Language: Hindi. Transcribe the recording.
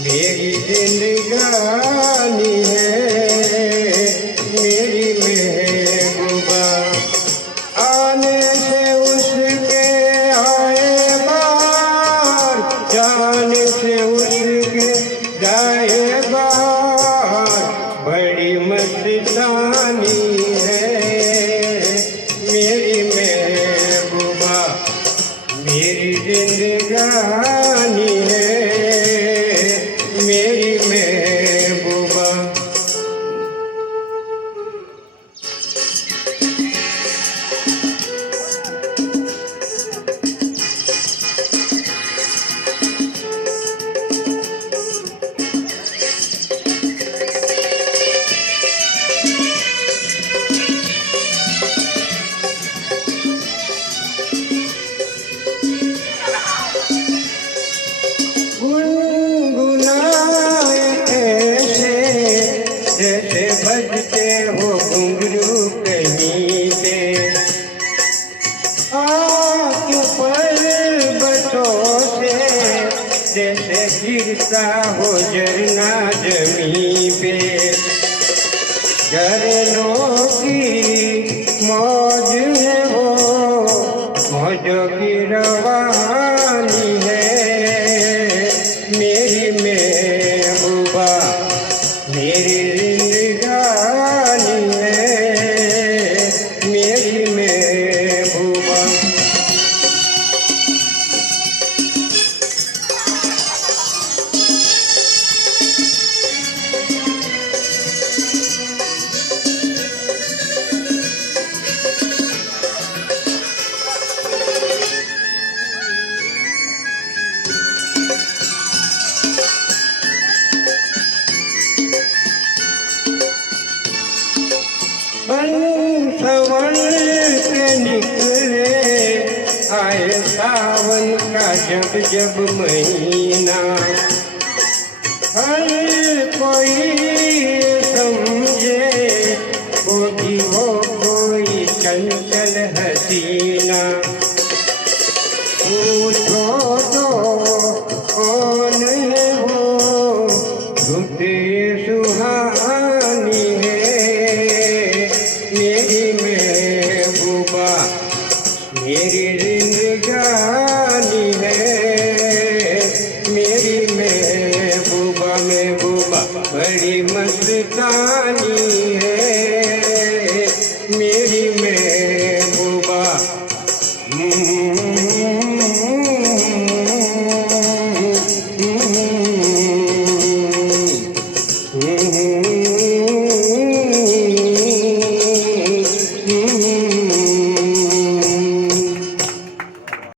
मेरी जिंदगानी है मेरी महबूबा। आने से उसके आए बार, जाने से उसके जाए बार। बड़ी मस्तानी है मेरी महबूबा, मेरी जिंदगानी है मेरी महबूबा। गुनगुनाए ऐसे जैसे बजते हो घुंघरू कहीं पे। आँख पर्वतों से जैसे गिरता हो झरना जमीन पे। झरनों की मौज है वो, मौजों की रवानी है मेरी महबूबा, मेरी जिंदगानी है मेरी महबूबा। बन सवन के निकले आए सावन का जब जब महीना।